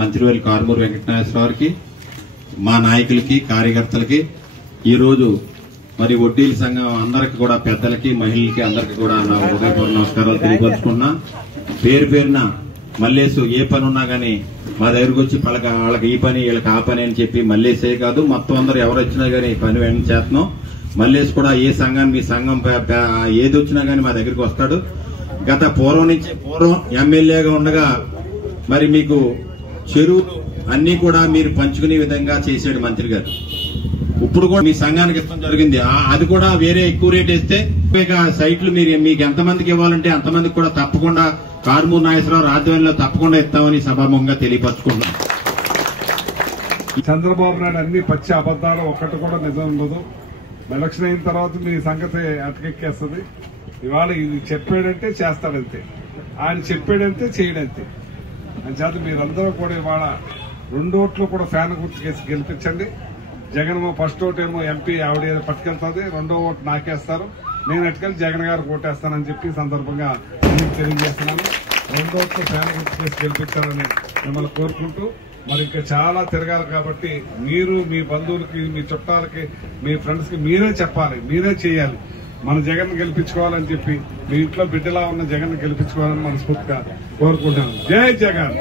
మంత్రివర్యులు కారుమూరి వెంకటనాగేశ్వరరావు గారికి, మా నాయకులకి, కార్యకర్తలకి ఈ రోజు మరి వడ్డీల సంఘం అందరికి కూడా, పెద్దలకి, మహిళలకి అందరికి కూడా నా హృదయపూర్వక నమస్కారాలు తెలియపరుచుకున్నా. పేరు పేరున మల్లేసు ఏ పని ఉన్నా గానీ మా దగ్గరకు వచ్చి వాళ్ళకి ఈ పని, వీళ్ళకి ఆ పని అని చెప్పి మల్లేసే కాదు, మొత్తం అందరూ ఎవరు వచ్చినా గానీ పని వెంటనే చేస్తున్నాం. మల్లేసు కూడా ఏ సంఘాన్ని, మీ సంఘం ఏది వచ్చినా గానీ మా దగ్గరికి వస్తాడు. గత పూర్వం ఎమ్మెల్యేగా ఉండగా మరి మీకు చెరువులు అన్ని కూడా మీరు పంచుకునే విధంగా చేశాడు మంత్రి గారు. ఇప్పుడు కూడా మీ సంఘానికి ఇష్టం జరిగింది. అది కూడా వేరే ఎక్కువ రేట్ వేస్తే సైట్లు మీకు ఎంతమందికి ఇవ్వాలంటే అంతమందికి కూడా తప్పకుండా కారుమూరి నాగేశ్వరరావు ఆధ్వర్యంలో తప్పకుండా ఇస్తామని సభాముఖంగా తెలియపరచుకుంటున్నాం. చంద్రబాబు నాయుడు అన్ని పచ్చి అబద్దాలు, ఒక్కటి కూడా నిజం ఉండదు. ఎలక్షన్ అయిన తర్వాత మీ సంగతి అటకెక్కేస్తుంది. ఇవాళ ఇది చెప్పాడంటే చేస్తాడంతే, ఆయన చెప్పాడంతే చేయడంతే. అని చేత మీరందరూ కూడా ఇవాళ 2 ఓట్లు కూడా ఫ్యాన్ గుర్తుకేసి గెలిపించండి. జగన్ ఫస్ట్ ఓటు ఏమో ఎంపీ ఆవిడ పట్టుకెళ్తుంది, 2వ ఓటు నాకేస్తారు. నేను అటుకెళ్ళి జగన్ గారికి ఓటేస్తానని చెప్పి సందర్భంగా మీకు తెలియజేస్తున్నాను. 2 ఓట్లు ఫ్యాన్ గుర్తుకేసి గెలిపించాలని మిమ్మల్ని కోరుకుంటూ, మరి ఇంకా చాలా తిరగాలి కాబట్టి మీరు మీ బంధువులకి, మీ చుట్టాలకి, మీ ఫ్రెండ్స్ కి మీరే చెప్పాలి, మీరే చేయాలి. మన జగన్ గెలిపించుకోవాలని చెప్పి, మీ ఇంట్లో బిడ్డలా ఉన్న జగన్ గెలిపించుకోవాలని మనస్ఫూర్తిగా కోరుకుంటాను. జై జగన్.